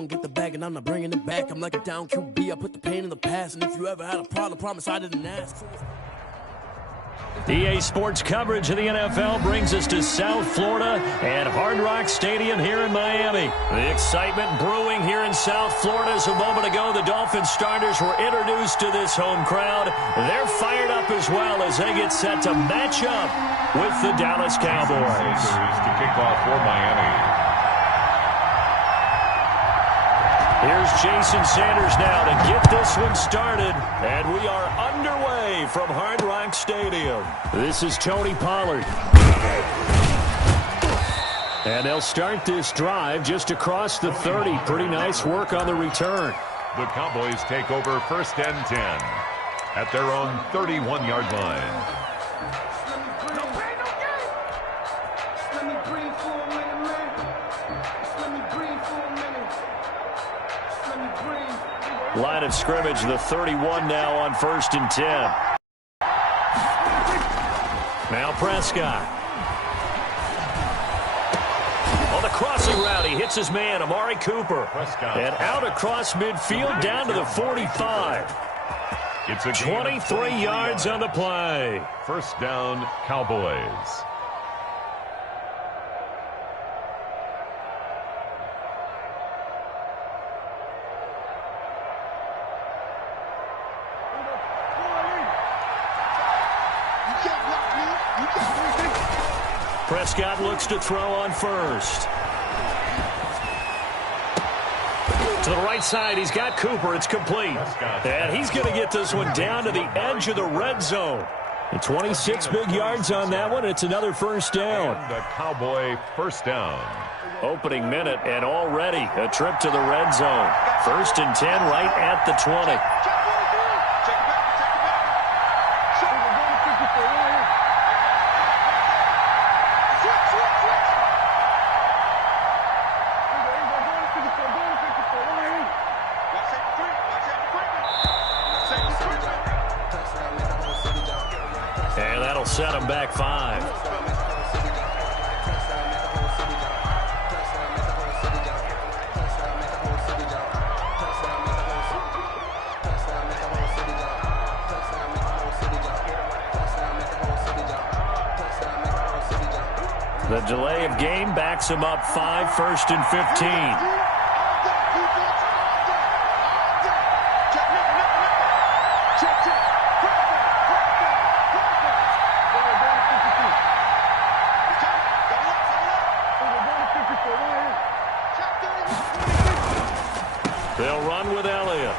and get the bag, and I'm not bringing it back. I'm like a down QB, I put the pain in the past. And if you ever had a problem, promise I didn't ask. EA Sports coverage of the NFL brings us to South Florida and Hard Rock Stadium here in Miami. The excitement brewing here in South Florida. As a moment ago, the Dolphins starters were introduced to this home crowd. They're fired up as well as they get set to match up with the Dallas Cowboys. To kick off for Miami. Here's Jason Sanders now to get this one started, and we are underway from Hard Rock Stadium. This is Tony Pollard. And they'll start this drive just across the 30. Pretty nice work on the return. The Cowboys take over 1st and 10 at their own 31-yard line. Line of scrimmage, the 31 now on 1st and 10. Now Prescott. On the crossing route, he hits his man, Amari Cooper. Prescott. And out across midfield down to the 45. It's a 23 yards on the play. 1st down, Cowboys. Prescott looks to throw on 1st. To the right side, he's got Cooper. It's complete. And he's going to get this one down to the edge of the red zone. And 26 big yards on that one. It's another 1st down. And the Cowboy 1st down. Opening minute and already a trip to the red zone. 1st and 10 right at the 20. And that'll set him back 5. The delay of game backs him up 5, 1st and 15. They'll run with Elliott.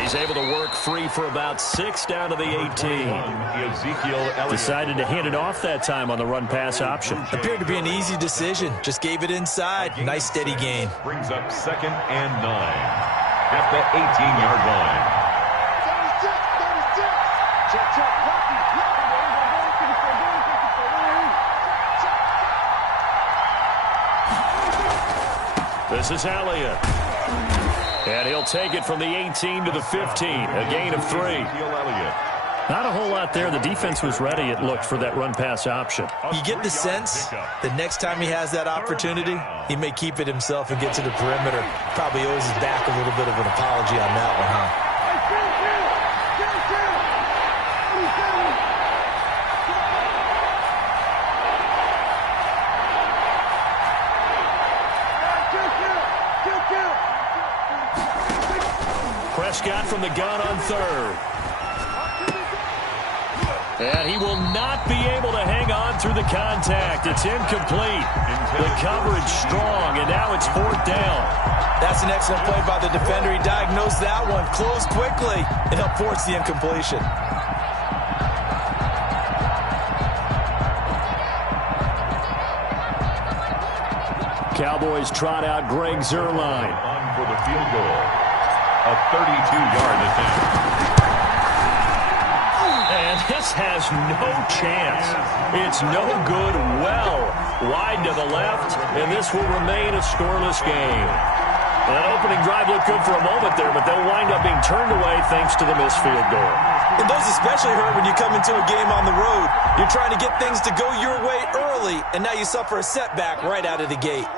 He's able to work free for about 6 down to the 18. Ezekiel Elliott. Decided to hand it off that time on the run-pass option. Appeared to be an easy decision. Just gave it inside. Nice steady gain. Brings up 2nd and 9 at the 18-yard line. This is Elliott. And he'll take it from the 18 to the 15. A gain of 3. Not a whole lot there. The defense was ready, it looked, for that run-pass option. You get the sense that next time he has that opportunity, he may keep it himself and get to the perimeter. Probably owes his back a little bit of an apology on that one, huh? Prescott from the gun on 3rd. And he will not be able to hang on through the contact. It's incomplete. The coverage strong, and now it's 4th down. That's an excellent play by the defender. He diagnosed that one, closed quickly, and helped force the incompletion. Cowboys trot out Greg Zuerlein. On for the field goal. A 32-yard attempt. And this has no chance. It's no good. Well wide to the left, and this will remain a scoreless game. That opening drive looked good for a moment there, but they'll wind up being turned away thanks to the missed field goal. And those especially hurt when you come into a game on the road. You're trying to get things to go your way early, and now you suffer a setback right out of the gate.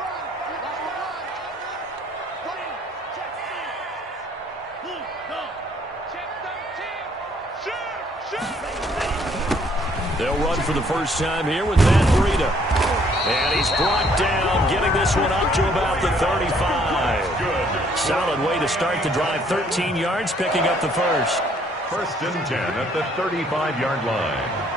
They'll run for the first time here with Matt Breida. And he's brought down, getting this one up to about the 35. Solid way to start the drive. 13 yards, picking up the first. First and 10 at the 35-yard line.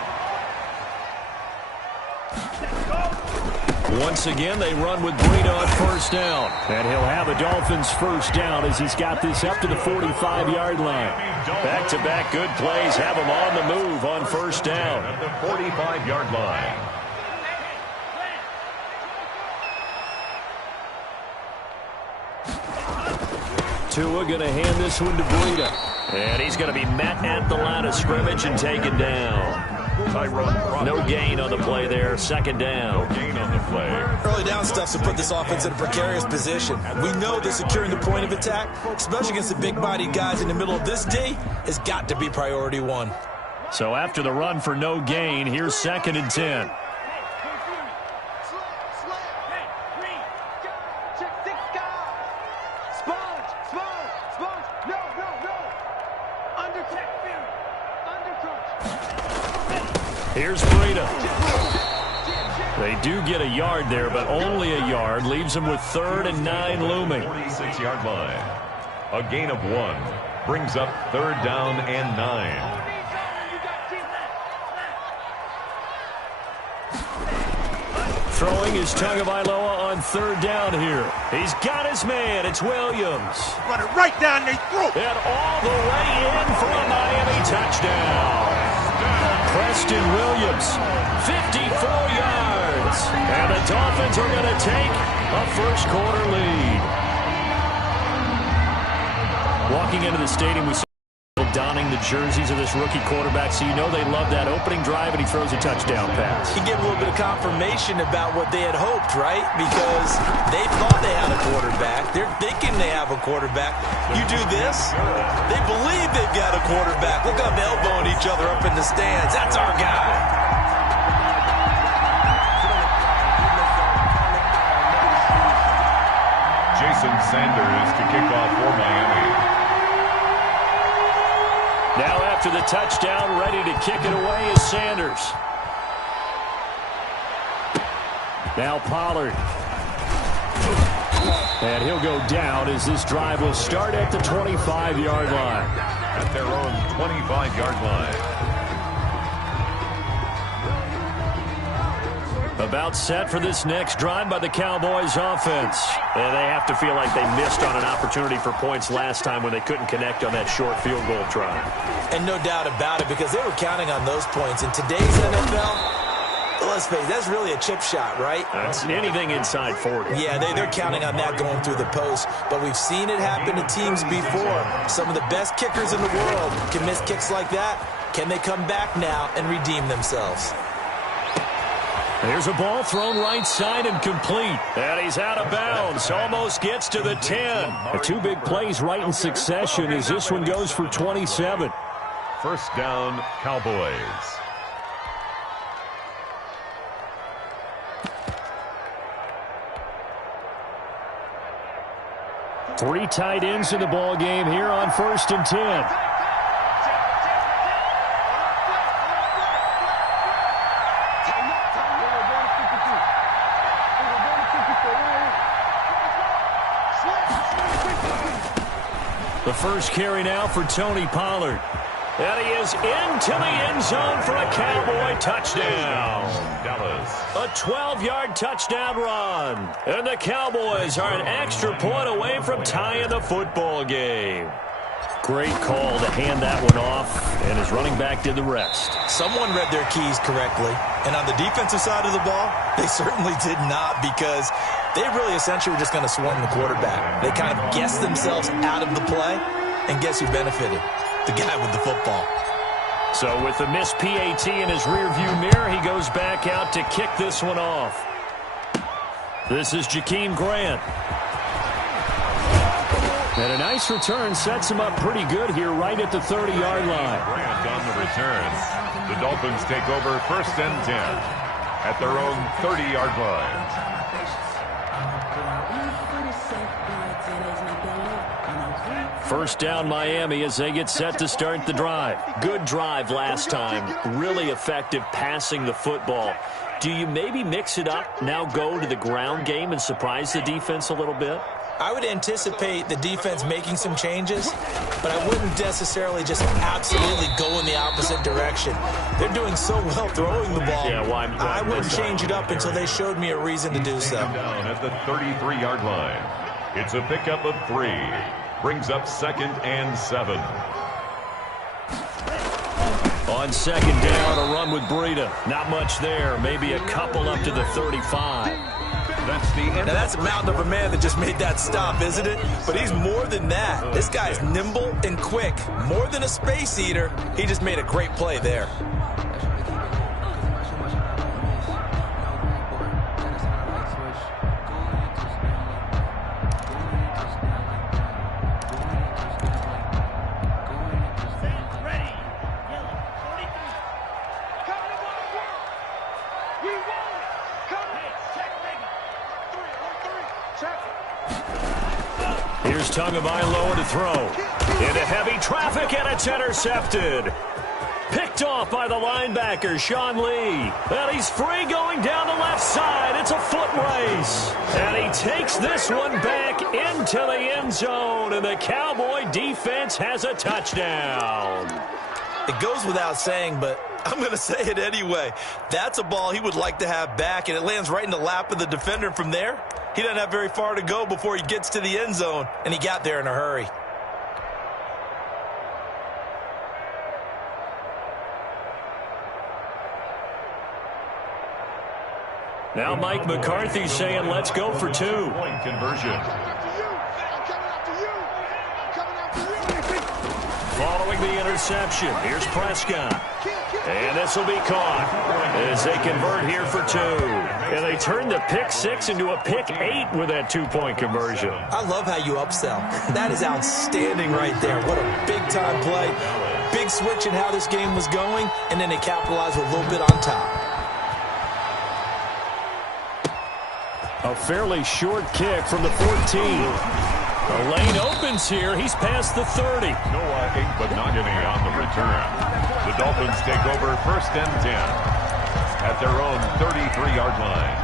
Once again, they run with Breida on first down. And he'll have a Dolphins first down as he's got this up to the 45-yard line. Back-to-back good plays have him on the move on first down. At the 45-yard line. Tua going to hand this one to Breida. And he's going to be met at the line of scrimmage and taken down. No gain on the play there. Second down. No gain on the play. Early down stuff to put this offense in a precarious position. We know that securing the point of attack, especially against the big-bodied guys in the middle of this D, has got to be priority one. So after the run for no gain, here's second and 10. Here's Breida. They do get a yard there, but only a yard. Leaves them with 3rd and 9 looming. 46-yard line. A gain of 1. Brings up 3rd down and 9. Throwing is Tagovailoa on 3rd down here. He's got his man. It's Williams. Run it right down their throat. And all the way in for a Miami touchdown. Preston Williams, 54 yards. And the Dolphins are going to take a first-quarter lead. Walking into the stadium, we saw donning the jerseys of this rookie quarterback, so you know they love that opening drive, and he throws a touchdown pass. He gave a little bit of confirmation about what they had hoped, right? Because they thought they had a quarterback. They're thinking they have a quarterback. You do this, they believe they've got a quarterback. Look up, elbowing each other up in the stands. That's our guy. Jason Sanders to kick off for Miami. Now after the touchdown, ready to kick it away is Sanders. Now Pollard. And he'll go down as this drive will start at the 25-yard line. At their own 25-yard line. About set for this next drive by the Cowboys offense. And they have to feel like they missed on an opportunity for points last time when they couldn't connect on that short field goal try. And no doubt about it, because they were counting on those points. In today's NFL, let's face it, that's really a chip shot, right? That's anything inside 40. Yeah, they're counting on that going through the post. But we've seen it happen to teams before. Some of the best kickers in the world can miss kicks like that. Can they come back now and redeem themselves? Here's a ball thrown right side and complete. And he's out of bounds. Almost gets to the 10. Two big plays right in succession as this one goes for 27. First down, Cowboys. Three tight ends in the ball game here on 1st and 10. The first carry now for Tony Pollard. And he is into the end zone for a Cowboy touchdown. Dallas. A 12-yard touchdown run. And the Cowboys are an extra point away from tying the football game. Great call to hand that one off, and his running back did the rest. Someone read their keys correctly. And on the defensive side of the ball, they certainly did not, because they really essentially were just going to swarm the quarterback. They kind of guessed themselves out of the play, and guess who benefited? The guy with the football. So with the missed PAT in his rearview mirror, he goes back out to kick this one off. This is Jakeem Grant. And a nice return sets him up pretty good here right at the 30-yard line. Grant on the return. The Dolphins take over 1st and 10 at their own 30-yard line. First down Miami as they get set to start the drive. Good drive last time. Really effective passing the football. Do you maybe mix it up, now go to the ground game and surprise the defense a little bit? I would anticipate the defense making some changes, but I wouldn't necessarily just absolutely go in the opposite direction. They're doing so well throwing the ball. Yeah, I wouldn't change it up until they showed me a reason to do so. Down at the 33-yard line. It's a pickup of 3. Brings up 2nd and 7. On second down, a run with Breida. Not much there. Maybe a couple up to the 35. That's the end. Now, that's a mountain of a man that just made that stop, isn't it? But he's more than that. This guy's nimble and quick. More than a space eater. He just made a great play there. Here's Tagovailoa to throw. Into heavy traffic, and it's intercepted. Picked off by the linebacker, Sean Lee. And he's free going down the left side. It's a foot race. And he takes this one back into the end zone. And the Cowboy defense has a touchdown. It goes without saying, but I'm going to say it anyway. That's a ball he would like to have back, and it lands right in the lap of the defender from there. He doesn't have very far to go before he gets to the end zone, and he got there in a hurry. Now Mike McCarthy saying let's go for 2. Point conversion. Following the interception, here's Prescott. And this will be caught as they convert here for 2. And they turn the pick 6 into a pick 8 with that 2-point conversion. I love how you upsell. That is outstanding right there. What a big-time play. Big switch in how this game was going, and then they capitalized with a little bit on top. A fairly short kick from the 14. The lane opens here. He's past the 30. Noah Igbinoghene on the return. The Dolphins take over 1st and 10 at their own 33-yard line.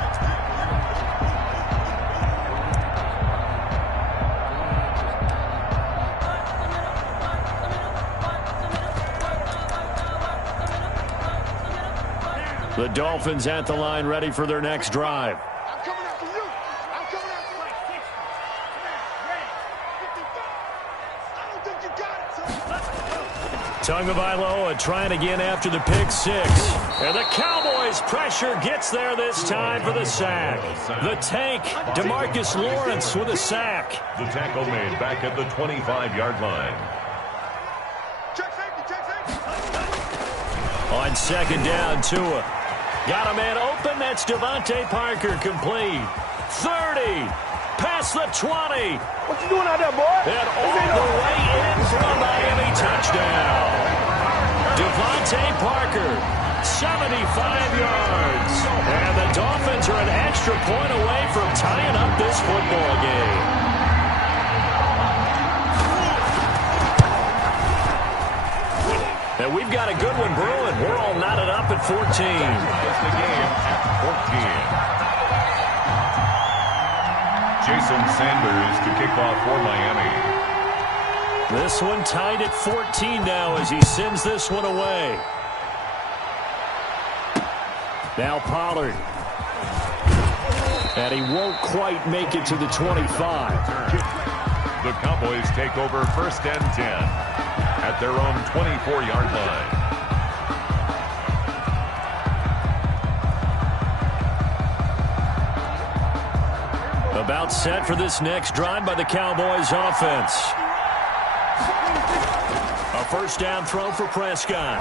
The Dolphins at the line ready for their next drive. Tagovailoa trying again after the pick 6. And the Cowboys' pressure gets there this time for the sack. The tank, DeMarcus Lawrence with a sack. The tackle made back at the 25-yard line. On second down, Tua. Got a man open. That's Devontae Parker complete. 30. Past the 20. What you doing out there, boy? And all the way in for a Miami touchdown. Devontae Parker, 75 yards. And the Dolphins are an extra point away from tying up this football game. And we've got a good one brewing. We're all knotted up at 14. That's the game at 14. Jason Sanders to kick off for Miami. This one tied at 14 now as he sends this one away. Now Pollard. And he won't quite make it to the 25. The Cowboys take over 1st and 10 at their own 24-yard line. About set for this next drive by the Cowboys offense. A first down throw for Prescott.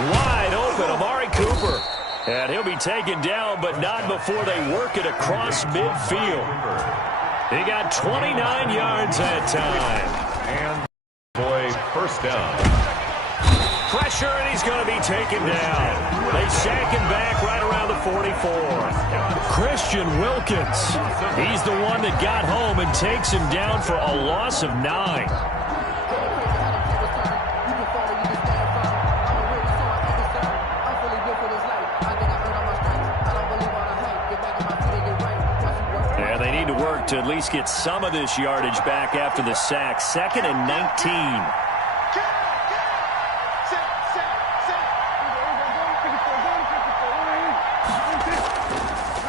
Wide open, Amari Cooper. And he'll be taken down, but not before they work it across midfield. He got 29 yards that time. And boy, first down. Pressure, and he's going to be taken down. They sack him back right around the 44. Christian Wilkins. He's the one that got home and takes him down for a loss of 9. To at least get some of this yardage back after the sack. 2nd and 19.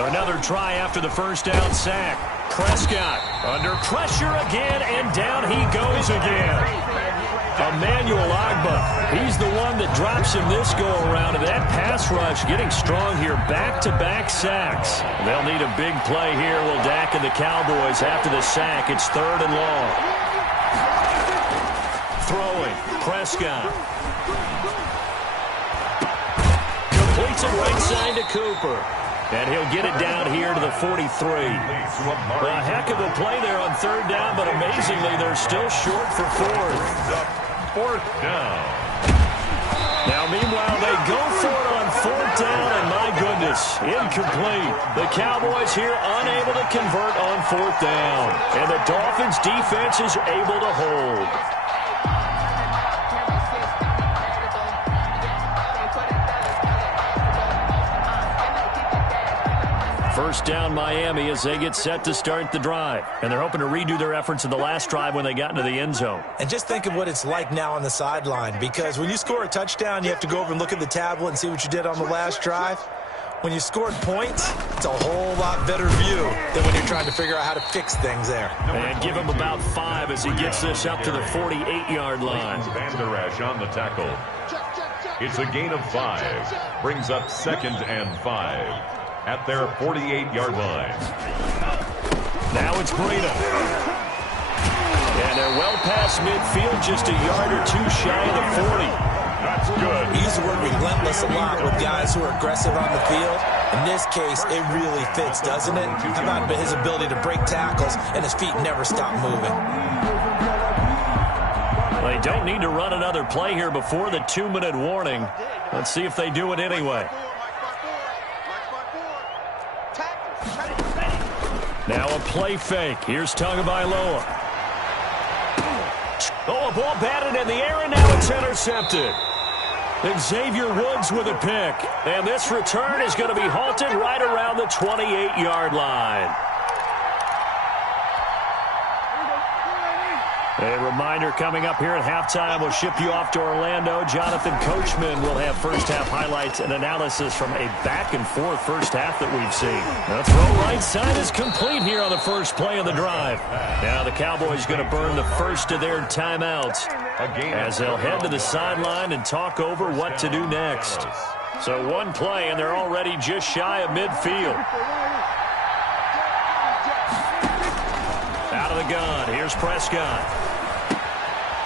Another try after the first down sack. Prescott under pressure again, and down he goes again. Emmanuel Ogbah, he's the one that drops him this go-around, and that pass rush getting strong here. Back-to-back sacks. They'll need a big play here. Will Dak and the Cowboys after the sack. It's 3rd and long. Throwing. Prescott. Completes it right side to Cooper. And he'll get it down here to the 43. A heck of a play there on 3rd down, but amazingly, they're still short for 4th. 4th down. Now, meanwhile, they go for it on 4th down, and my goodness, incomplete. The Cowboys here unable to convert on 4th down. And the Dolphins' defense is able to hold. First down Miami as they get set to start the drive. And they're hoping to redo their efforts in the last drive when they got into the end zone. And just think of what it's like now on the sideline, because when you score a touchdown, you have to go over and look at the tablet and see what you did on the last drive. When you scored points, it's a whole lot better view than when you're trying to figure out how to fix things there. And give him about 5 as he gets this up to the 48-yard line. Vander Esch on the tackle. It's a gain of 5. Brings up 2nd and 5. At their 48-yard line. Now it's Breida. And they're well past midfield, just a yard or 2 shy of the 40. That's good. We use the word relentless a lot with guys who are aggressive on the field. In this case, it really fits, doesn't it? How about his ability to break tackles and his feet never stop moving? They don't need to run another play here before the 2-minute warning. Let's see if they do it anyway. Now a play fake. Here's Tagovailoa. Oh, a ball batted in the air, and now it's intercepted. And Xavier Woods with a pick. And this return is going to be halted right around the 28-yard line. A reminder coming up here at halftime. We'll ship you off to Orlando. Jonathan Coachman will have first-half highlights and analysis from a back-and-forth first half that we've seen. The throw right side is complete here on the first play of the drive. Now the Cowboys going to burn the first of their timeouts as they'll head to the sideline and talk over what to do next. So one play, and they're already just shy of midfield. Out of the gun, here's Prescott.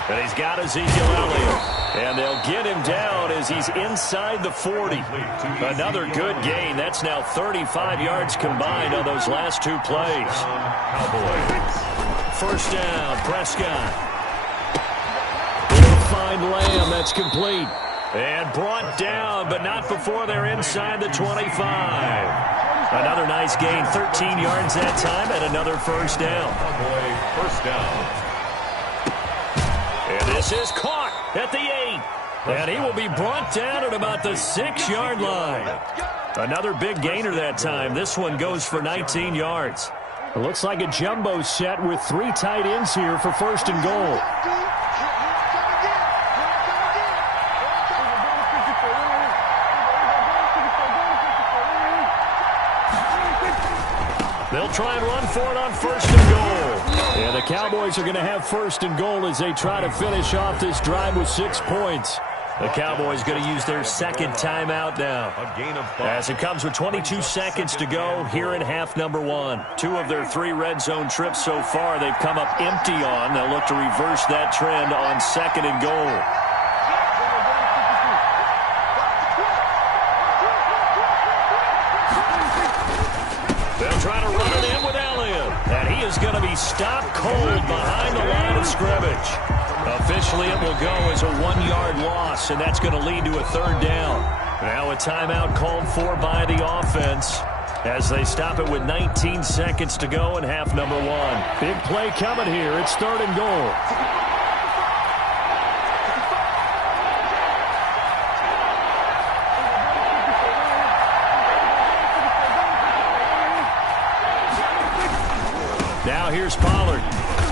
And he's got Ezekiel Elliott. And they'll get him down as he's inside the 40. Another good gain. That's now 35 yards combined on those last 2 plays. First down, Prescott. He'll find Lamb. That's complete. And brought down, but not before they're inside the 25. Another nice gain, 13 yards that time, and another first down. First down. And this is caught at the 8. And he will be brought down at about the 6-yard line. Another big gainer that time. This one goes for 19 yards. It looks like a jumbo set with 3 tight ends here for first and goal. They'll try and run for it on first and goal. And the Cowboys are going to have first and goal as they try to finish off this drive with 6 points. The Cowboys going to use their second timeout now. As it comes with 22 seconds to go here in half number 1. 2 of their 3 red zone trips so far they've come up empty on. They'll look to reverse that trend on second and goal. They'll try to run it in with Elliott. And he is going to be He's stopped cold behind the line of scrimmage. Officially, it will go as a 1-yard loss, and that's going to lead to a 3rd down. Now a timeout called for by the offense as they stop it with 19 seconds to go in half number 1. Big play coming here. It's 3rd and goal. Now here's Pollard.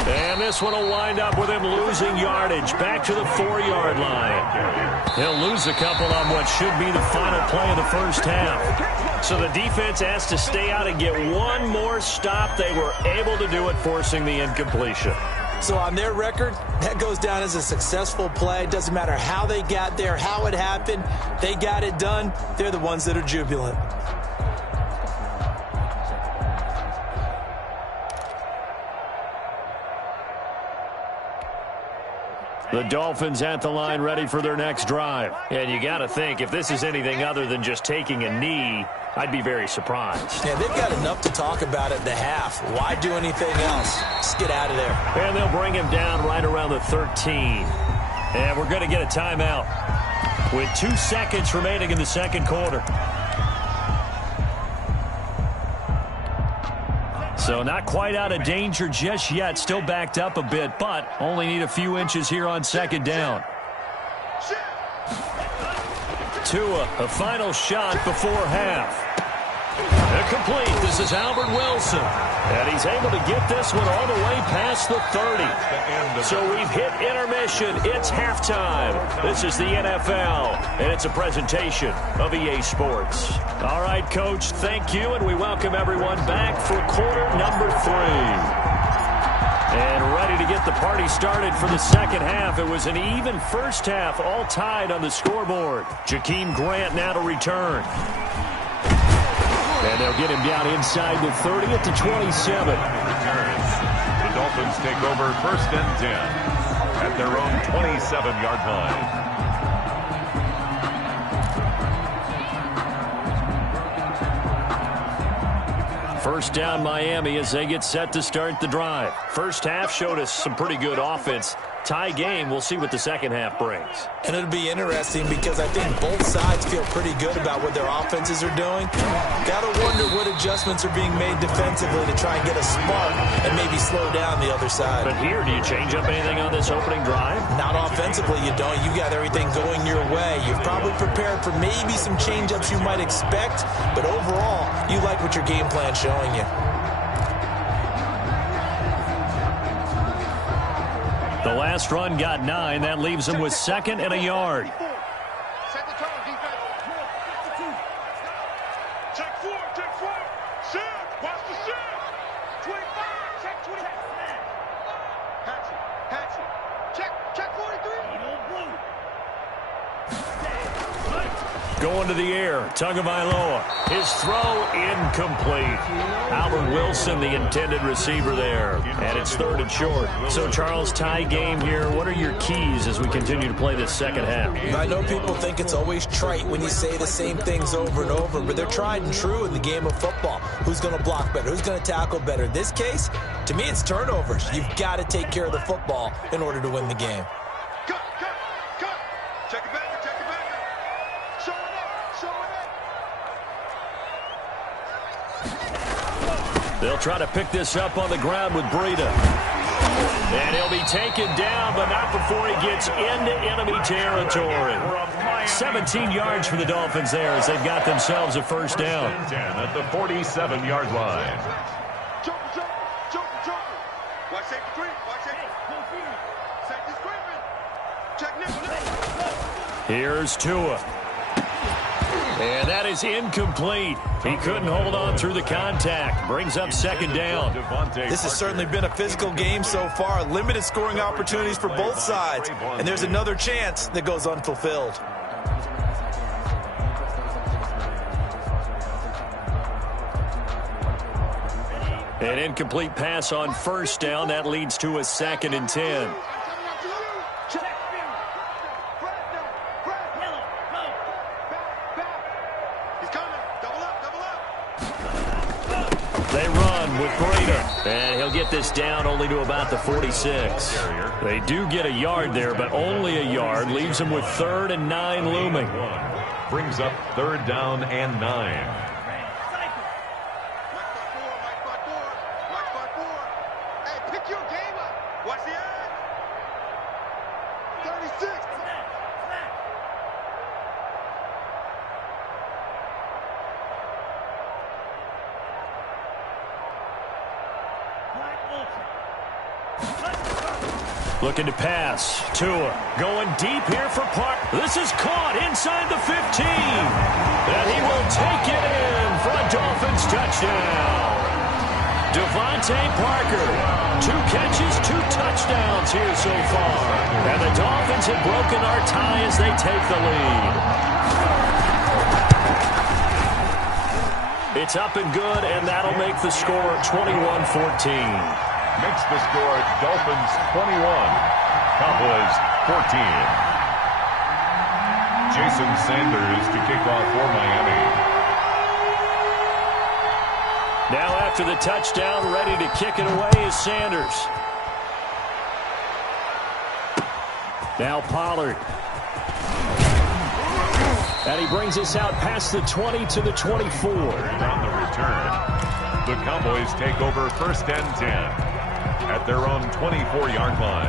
And this one will wind up with him losing yardage back to the 4-yard line. He'll lose a couple on what should be the final play of the first half. So the defense has to stay out and get one more stop. They were able to do it, forcing the incompletion. So on their record, that goes down as a successful play. Doesn't matter how they got there, how it happened. They got it done. They're the ones that are jubilant. The Dolphins at the line ready for their next drive. And you got to think, if this is anything other than just taking a knee, I'd be very surprised. Yeah, they've got enough to talk about at the half. Why do anything else? Just get out of there. And they'll bring him down right around the 13. And we're going to get a timeout with 2 seconds remaining in the second quarter. So not quite out of danger just yet. Still backed up a bit, but only need a few inches here on 2nd down. Tua, a final shot before half. Complete. This is Albert Wilson. And he's able to get this one all the way past the 30. So we've hit intermission. It's halftime. This is the NFL, and it's a presentation of EA Sports. All right, Coach, thank you, and we welcome everyone back for quarter number 3. And ready to get the party started for the second half. It was an even first half, all tied on the scoreboard. Jakeem Grant now to return. And they'll get him down inside the 30 at the 27. The Dolphins take over 1st and 10 at their own 27-yard line. First down Miami as they get set to start the drive. First half showed us some pretty good offense. Tie game. We'll see what the second half brings. And it'll be interesting because I think both sides feel pretty good about what their offenses are doing. Got to wonder what adjustments are being made defensively to try and get a spark and maybe slow down the other side. But here, do you change up anything on this opening drive? Not offensively, you don't. You got everything going your way. You've probably prepared for maybe some change-ups you might expect, but overall, you like what your game plan's showing you. The last run got 9. That leaves him with 2nd and a yard. Set the tone, defense. Check 4, check 4. Shift, watch the shift. 25, check 20. Hatchet. Check 43. Going to the air, Tagovailoa. His throw incomplete. Albert Wilson, the intended receiver there. And it's 3rd and short. So, Charles, tie game here. What are your keys as we continue to play this second half? I know people think it's always trite when you say the same things over and over, but they're tried and true in the game of football. Who's going to block better? Who's going to tackle better? In this case, to me, it's turnovers. You've got to take care of the football in order to win the game. Cut. Check it back. Show it up. They'll try to pick this up on the ground with Breida. And he'll be taken down, but not before he gets into enemy territory. 17 yards for the Dolphins there as they've got themselves a first down. 10 at the 47-yard line. Joker. Watch safety creep. Safety creeping. Check nickel. Here's Tua. And that is incomplete. He couldn't hold on through the contact. Brings up 2nd down. This has certainly been a physical game so far. Limited scoring opportunities for both sides. And there's another chance that goes unfulfilled. An incomplete pass on first down. That leads to a 2nd and 10. They run with Breida. And he'll get this down only to about the 46. They do get a yard there, but only a yard. Leaves them with 3rd and 9 looming. Brings up 3rd down and 9. Looking to pass. Tua going deep here for Park. This is caught inside the 15. And he will take it in for a Dolphins touchdown. Devontae Parker, 2 catches, 2 touchdowns here so far. And the Dolphins have broken our tie as they take the lead. It's up and good, and that'll make the score 21-14. Makes the score Dolphins 21, Cowboys 14. Jason Sanders to kick off for Miami. Now after the touchdown, ready to kick it away is Sanders. Now Pollard. And he brings us out past the 20 to the 24. On the return, the Cowboys take over 1st and 10. At their own 24-yard line.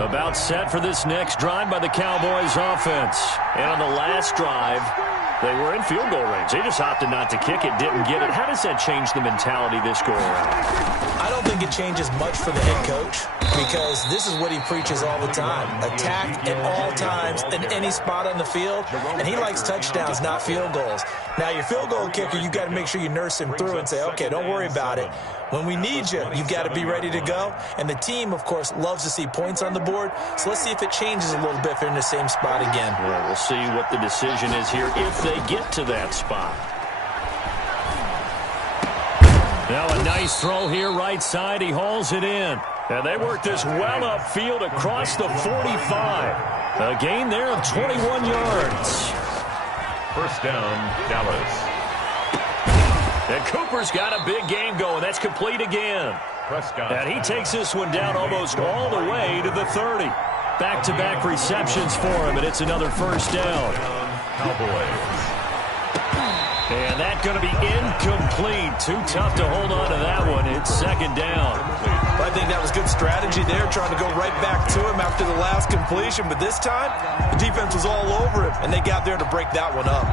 About set for this next drive by the Cowboys offense. And on the last drive, they were in field goal range. They just opted not to kick it, didn't get it. How does that change the mentality this go around? I don't think it changes much for the head coach because this is what he preaches all the time. Attack at all times in any spot on the field, and he likes touchdowns, not field goals. Now, your field goal kicker, you've got to make sure you nurse him through and say, okay, don't worry about it. When we need you, you've got to be ready to go. And the team, of course, loves to see points on the board. So let's see if it changes a little bit if they're in the same spot again. Well, we'll see what the decision is here if they get to that spot. Now a nice throw here right side. He hauls it in. And they work this well upfield across the 45. A gain there of 21 yards. 1st down, Dallas. And Cooper's got a big game going. That's complete again. Prescott. And he takes this one down almost all the way to the 30. Back-to-back receptions for him, and it's another 1st down. Cowboys. And that's going to be incomplete. Too tough to hold on to that one. It's 2nd down. Well, I think that was good strategy there, trying to go right back to him after the last completion. But this time, the defense was all over him, and they got there to break that one up.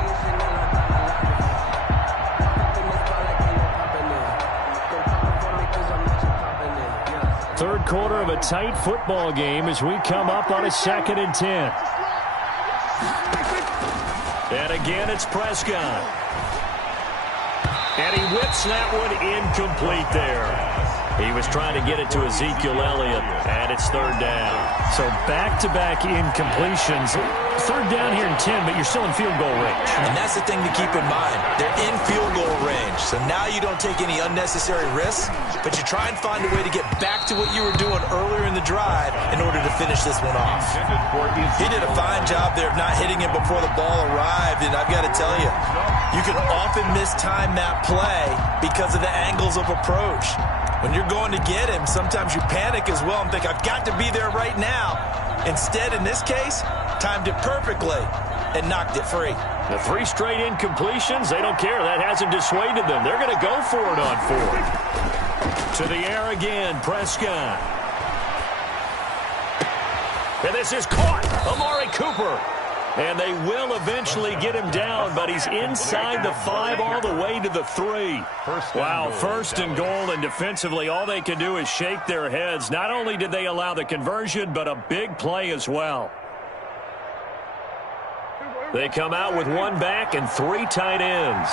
Third quarter of a tight football game as we come up on a 2nd and 10. And again, it's Prescott. And he whips that one incomplete there. He was trying to get it to Ezekiel Elliott, and it's 3rd down. So back-to-back incompletions. 3rd down here in 10, but you're still in field goal range. And that's the thing to keep in mind. They're in field goal range. So now you don't take any unnecessary risks, but you try and find a way to get back to what you were doing earlier in the drive in order to finish this one off. He did a fine job there of not hitting it before the ball arrived, and I've got to tell you, you can often mistime that play because of the angles of approach. When you're going to get him, sometimes you panic as well and think, I've got to be there right now. Instead, in this case, timed it perfectly and knocked it free. The 3 straight incompletions, they don't care. That hasn't dissuaded them. They're going to go for it on 4th. To the air again, Prescott. And this is caught. Amari Cooper. And they will eventually get him down, but he's inside the 5 all the way to the 3. Wow, 1st and goal, and defensively all they can do is shake their heads. Not only did they allow the conversion, but a big play as well. They come out with 1 back and 3 tight ends.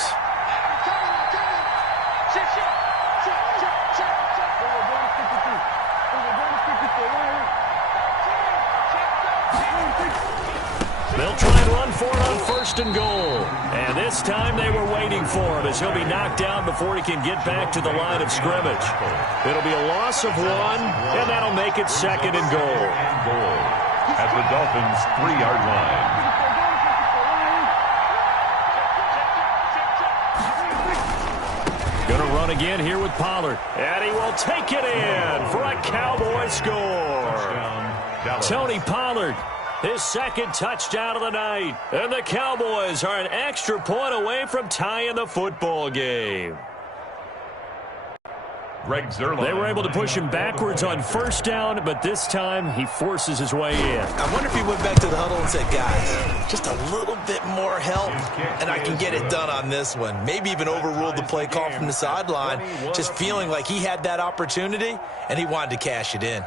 They'll try and run for it on first and goal. And this time they were waiting for him as he'll be knocked down before he can get back to the line of scrimmage. It'll be a loss of 1, and that'll make it second and goal. At the Dolphins' 3-yard line. Going to run again here with Pollard. And he will take it in for a Cowboy score. Tony Pollard, his second touchdown of the night. And the Cowboys are an extra point away from tying the football game. Greg Zuerlein. They were able to push him backwards on first down, but this time he forces his way in. I wonder if he went back to the huddle and said, guys, just a little bit more help, and I can get it done on this one. Maybe even overruled the play call from the sideline, just feeling like he had that opportunity, and he wanted to cash it in.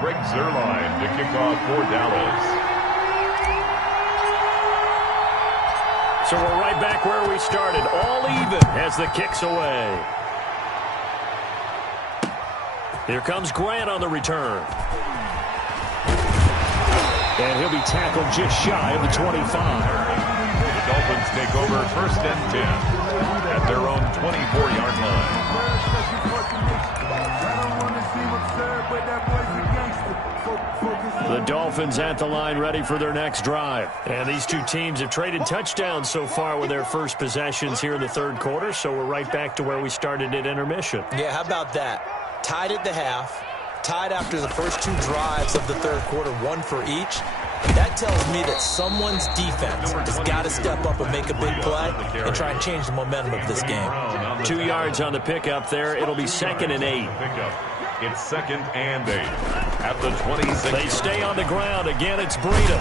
Greg Zuerlein to kick off for Dallas. So we're right back where we started, all even as the kick's away. Here comes Grant on the return. And he'll be tackled just shy of the 25. The Dolphins take over first and 10 at their own 24-yard line. The Dolphins at the line ready for their next drive. And these two teams have traded touchdowns so far with their first possessions here in the third quarter, so we're right back to where we started at intermission. Yeah, how about that? Tied at the half, tied after the first 2 drives of the third quarter, 1 for each. That tells me that someone's defense has got to step up and make a big play and try and change the momentum of this game. 2 yards on the pickup there. It'll be 2nd and 8. It's 2nd and 8 at the 26. They stay on the ground. Again, it's Breida.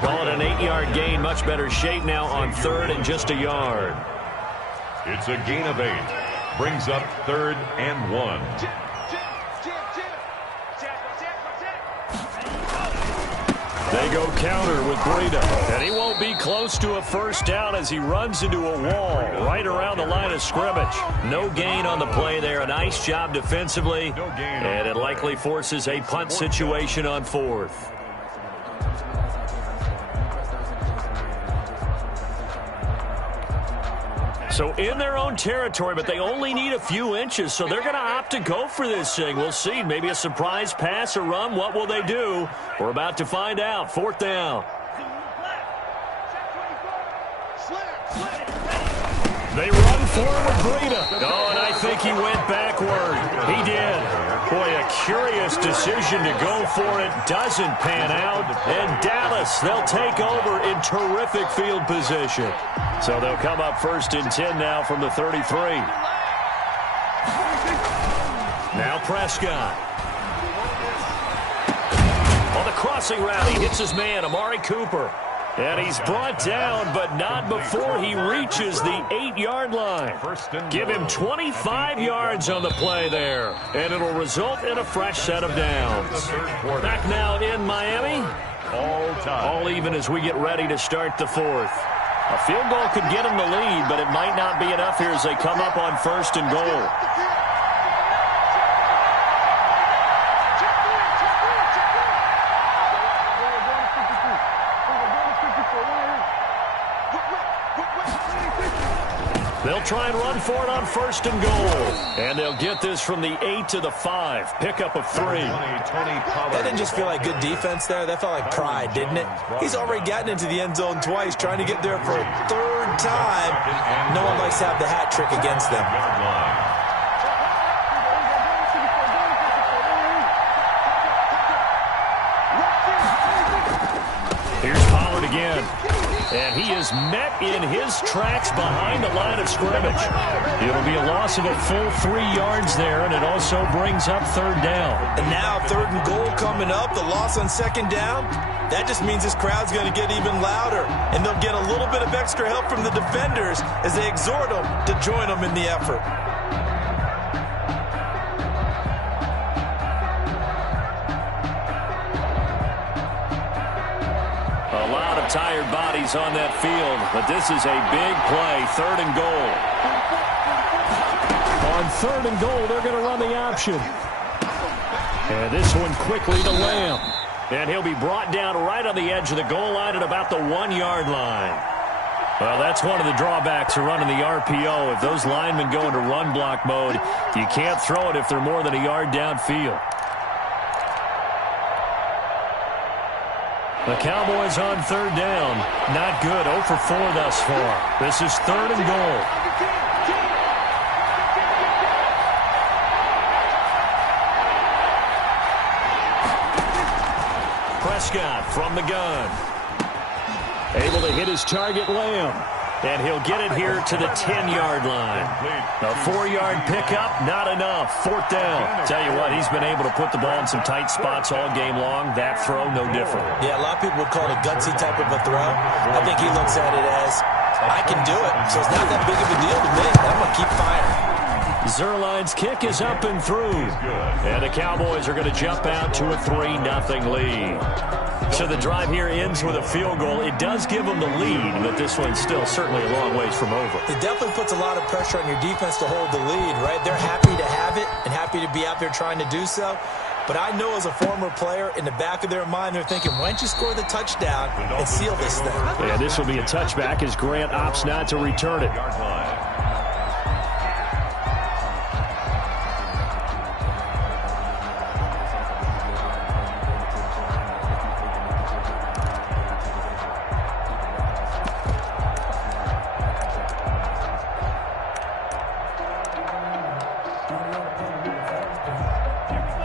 Call it an 8-yard gain. Much better shape now on 3rd and just a yard. It's a gain of 8. Brings up 3rd and 1. They go counter with Breida. And he won't be close to a first down as he runs into a wall right around the line of scrimmage. No gain on the play there. A nice job defensively. And it likely forces a punt situation on 4th. So in their own territory, but they only need a few inches, so they're going to opt to go for this thing. We'll see. Maybe a surprise pass or run. What will they do? We're about to find out. 4th down. They run forward with Breida. Oh, and I think he went backward. He did. Boy, a curious decision to go for it. Doesn't pan out. And Dallas, they'll take over in terrific field position. So they'll come up 1st and 10 now from the 33. Now Prescott. On the crossing route, he hits his man, Amari Cooper. And he's brought down, but not before he reaches the 8-yard line. Give him 25 yards on the play there, and it'll result in a fresh set of downs. Back now in Miami. All even as we get ready to start the 4th. A field goal could get him the lead, but it might not be enough here as they come up on 1st and goal. They'll try and run for it on 1st and goal. And they'll get this from the 8 to the 5. Pickup of 3. That didn't just feel like good defense there. That felt like pride, didn't it? He's already gotten into the end zone twice, trying to get there for a 3rd time. No one likes to have the hat trick against them. Here's Pollard again. And he is met in his tracks behind the line of scrimmage. It'll be a loss of a full 3 yards there, and it also brings up 3rd down. And now 3rd and goal coming up, the loss on 2nd down. That just means this crowd's going to get even louder, and they'll get a little bit of extra help from the defenders as they exhort them to join them in the effort. Tired bodies on that field, but this is a big play. 3rd and goal. 3rd and goal, they're going to run the option. And this one quickly to Lamb. And he'll be brought down right on the edge of the goal line at about the 1-yard line. Well, that's one of the drawbacks of running the RPO. If those linemen go into run block mode, you can't throw it if they're more than a yard downfield. The Cowboys on 3rd down. Not good. 0 for 4 thus far. This is 3rd and goal. Prescott from the gun. Able to hit his target, Lamb. And he'll get it here to the 10-yard line. A 4-yard pickup, not enough. 4th down. Tell you what, he's been able to put the ball in some tight spots all game long. That throw, no different. Yeah, a lot of people would call it a gutsy type of a throw. I think he looks at it as, I can do it. So it's not that big of a deal to me. I'm going to keep firing. Zuerlein's kick is up and through. And the Cowboys are going to jump out to a 3-0 lead. So the drive here ends with a field goal. It does give them the lead, but this one's still certainly a long ways from over. It definitely puts a lot of pressure on your defense to hold the lead, right? They're happy to have it and happy to be out there trying to do so. But I know as a former player, in the back of their mind, they're thinking, why don't you score the touchdown and seal this thing? Yeah, this will be a touchback as Grant opts not to return it.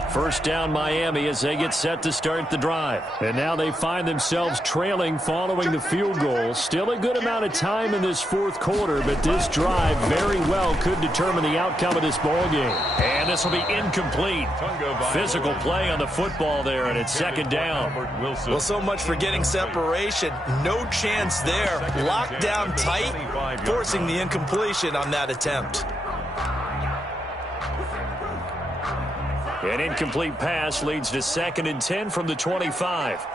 First down Miami as they get set to start the drive. And now they find themselves trailing following the field goal. Still a good amount of time in this 4th quarter, but this drive very well could determine the outcome of this ball game. And this will be incomplete. Physical play on the football there, and it's 2nd down. Well, so much for getting separation. No chance there. Locked down tight, forcing the incompletion on that attempt. An incomplete pass leads to 2nd and 10 from the 25.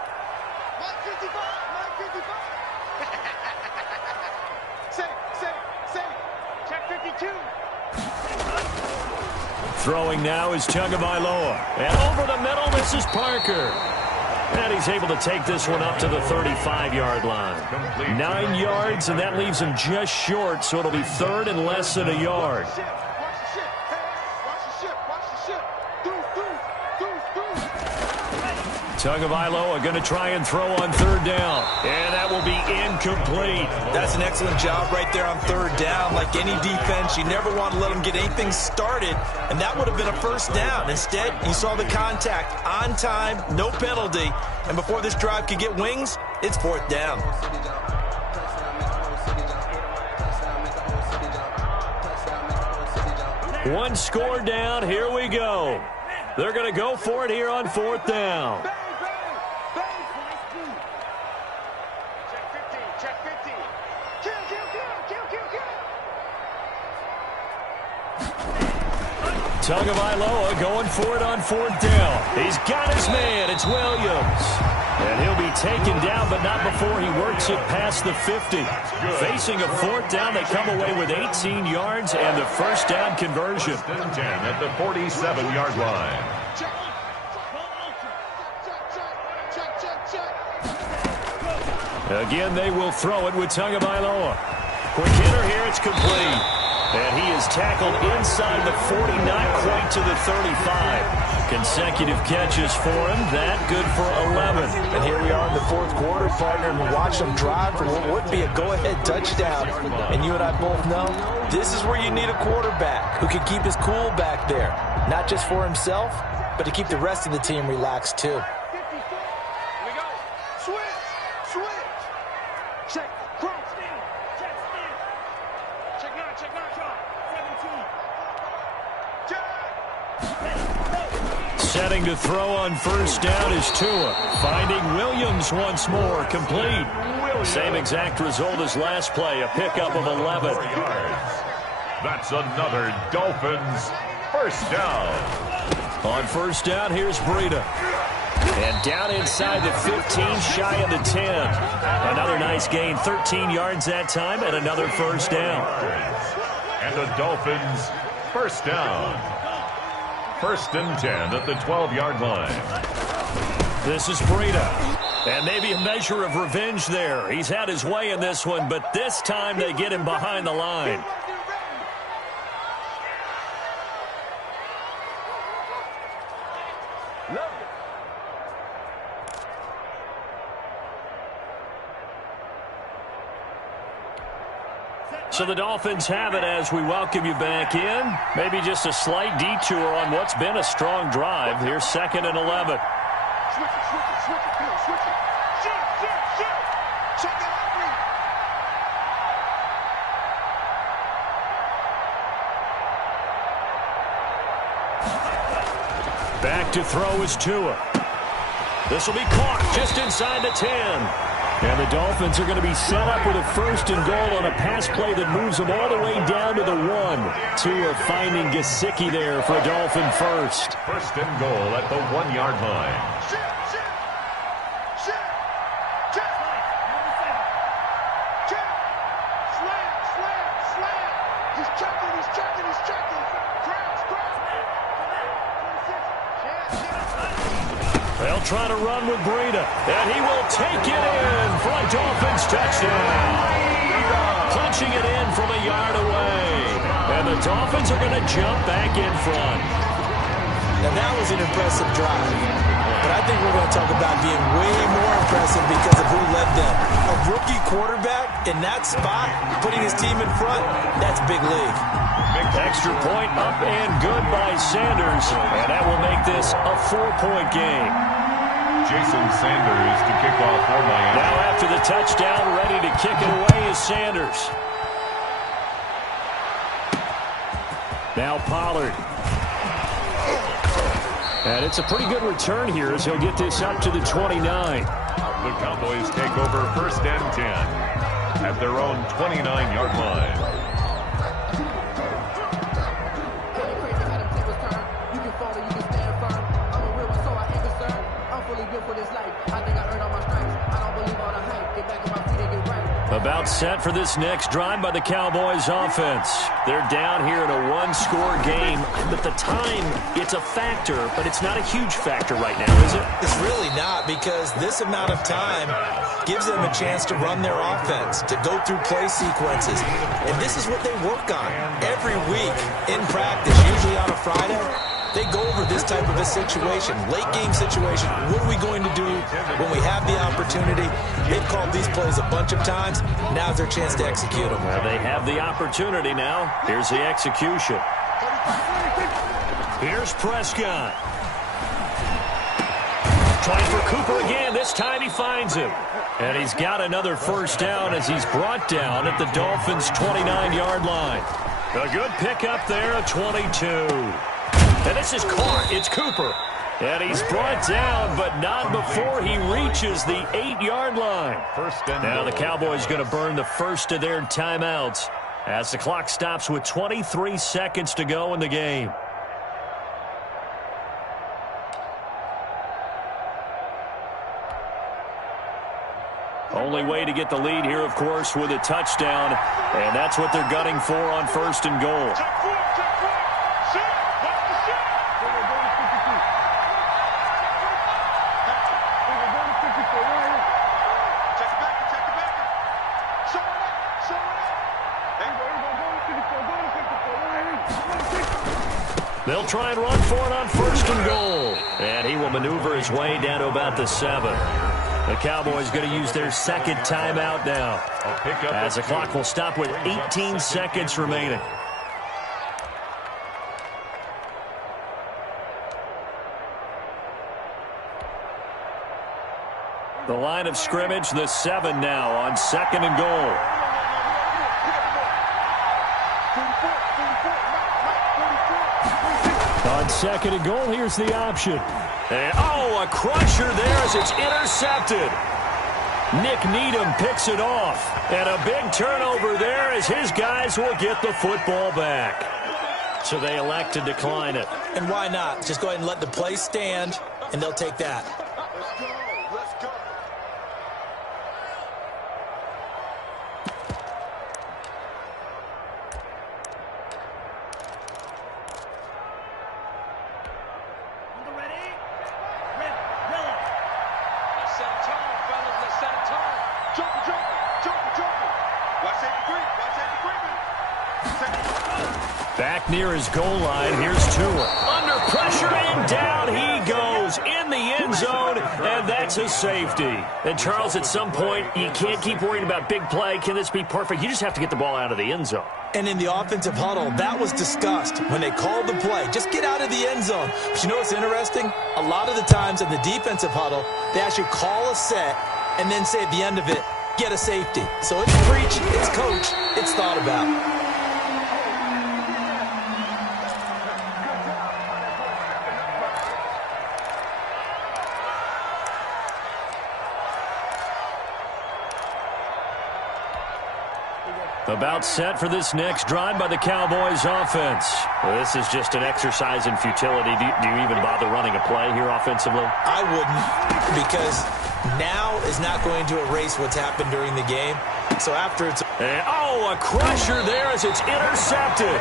Throwing now is Tagovailoa. And over the middle, this is Parker. And he's able to take this one up to the 35-yard line. 9 yards, and that leaves him just short, so it'll be 3rd and less than a yard. Tagovailoa going to try and throw on 3rd down. And that will be incomplete. That's an excellent job right there on 3rd down. Like any defense, you never want to let them get anything started, and that would have been a 1st down. Instead, you saw the contact on time, no penalty, and before this drive could get wings, it's 4th down. One score down. Here we go. They're going to go for it here on 4th down. Tagovailoa going for it on 4th down. He's got his man. It's Williams. And he'll be taken down, but not before he works it past the 50. Facing a 4th down, they come away with 18 yards and the 1st down conversion. 10 at the 47-yard line. Again, they will throw it with Tagovailoa. Quick hitter here, it's complete. And he is tackled inside the 40, not quite to the 35. Consecutive catches for him. That good for 11. And here we are in the 4th quarter, partner, and we watch them drive for what would be a go-ahead touchdown. And you and I both know this is where you need a quarterback who can keep his cool back there. Not just for himself, but to keep the rest of the team relaxed too. Setting to throw on 1st down is Tua. Finding Williams once more, complete. Same exact result as last play, a pickup of 11. That's another Dolphins 1st down. On 1st down, here's Breida. And down inside the 15, shy of the 10. Another nice gain, 13 yards that time, and another 1st down. And the Dolphins First down. 1st and 10 at the 12-yard line. This is Breida. And maybe a measure of revenge there. He's had his way in this one, but this time they get him behind the line. So the Dolphins have it as we welcome you back in. Maybe just a slight detour on what's been a strong drive. Here's 2nd and 11. Switch it, switch it, switch it. Check it out, read. Back to throw is Tua. This will be caught just inside the 10. And the Dolphins are going to be set up with a 1st and goal on a pass play that moves them all the way down to the 1. Tua finding Gesicki there for a Dolphin first. 1st and goal at the 1-yard line. They'll try to run with Breida, and he will take it in for a Dolphins touchdown. Punching it in from a yard away. And the Dolphins are going to jump back in front. Now that was an impressive drive. But I think we're going to talk about being way more impressive because of who led them. A rookie quarterback in that spot, putting his team in front, that's big league. Extra point up and good by Sanders. And that will make this a 4-point game. Jason Sanders to kick off for Miami. Now after the touchdown, ready to kick it away is Sanders. Now Pollard. And it's a pretty good return here as he'll get this up to the 29. The Cowboys take over 1st and 10 at their own 29-yard line. About set for this next drive by the Cowboys offense. They're down here in a 1-score game, but the time, it's a factor, but it's not a huge factor right now, is it? It's really not, because this amount of time gives them a chance to run their offense, to go through play sequences. And this is what they work on every week in practice, usually on a Friday. They go over this type of a situation, late game situation. What are we going to do when we have the opportunity? They've called these plays a bunch of times. Now's their chance to execute them. Well, they have the opportunity now. Here's the execution. Here's Prescott. Trying for Cooper again. This time he finds him. And he's got another 1st down as he's brought down at the Dolphins' 29-yard line. A good pickup there, a 22. And this is caught. It's Cooper. And he's brought down, but not before he reaches the 8-yard line. Now the Cowboys going to burn the first of their timeouts as the clock stops with 23 seconds to go in the game. Only way to get the lead here, of course, with a touchdown. And that's what they're gunning for on 1st and goal. They'll try and run for it on 1st and goal. And he will maneuver his way down to about the 7. The Cowboys going to use their 2nd timeout now, as the clock will stop with 18 seconds remaining. The line of scrimmage, the 7 now on 2nd and goal. On 2nd and goal, here's the option. And, a crusher there as it's intercepted. Nick Needham picks it off. And a big turnover there as his guys will get the football back. So they elect to decline it. And why not? Just go ahead and let the play stand, and they'll take that. Back near his goal line, here's Tua. Under pressure, and down he goes in the end zone, and that's a safety. And, Charles, at some point, you can't keep worrying about big play. Can this be perfect? You just have to get the ball out of the end zone. And in the offensive huddle, that was discussed when they called the play. Just get out of the end zone. But you know what's interesting? A lot of the times in the defensive huddle, they actually call a set and then say at the end of it, get a safety. So it's preached, it's coached, it's thought about. About set for this next drive by the Cowboys offense. Well, this is just an exercise in futility. Do you even bother running a play here offensively? I wouldn't, because now is not going to erase what's happened during the game. So after it's... a crusher there as it's intercepted.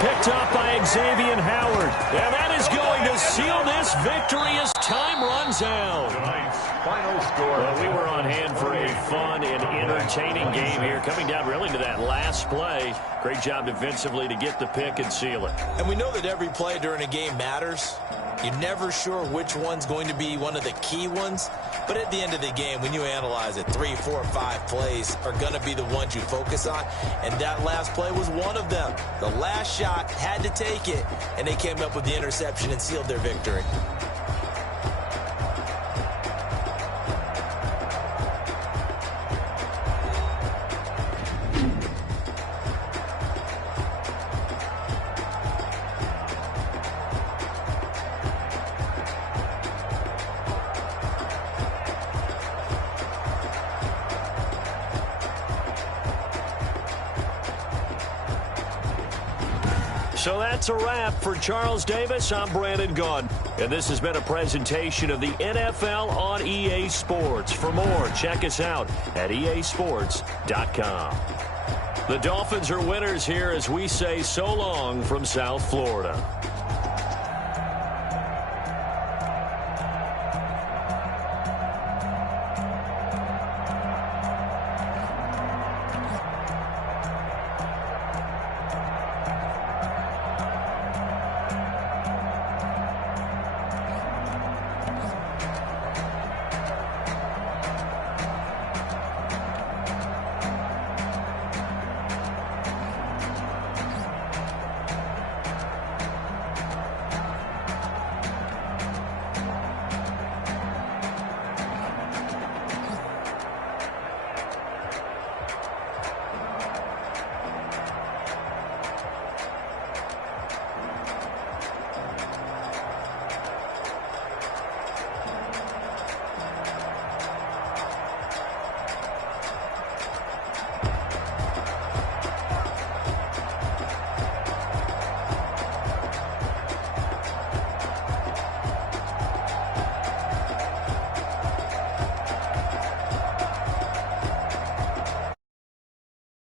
Picked up by Xavier Howard. And that is going to seal this victory as time runs out. Tonight's final score. Well, we were on hand for a fun and entertaining game here, coming down really to that last play. Great job defensively to get the pick and seal it. And we know that every play during a game matters. You're never sure which one's going to be one of the key ones. But at the end of the game, when you analyze it, 3, 4, 5 plays are going to be the ones you focus on. And that last play was one of them. The last shot had to take it, and they came up with the interception and sealed their victory. So that's a wrap for Charles Davis. I'm Brandon Gaudin. And this has been a presentation of the NFL on EA Sports. For more, check us out at easports.com. The Dolphins are winners here as we say so long from South Florida.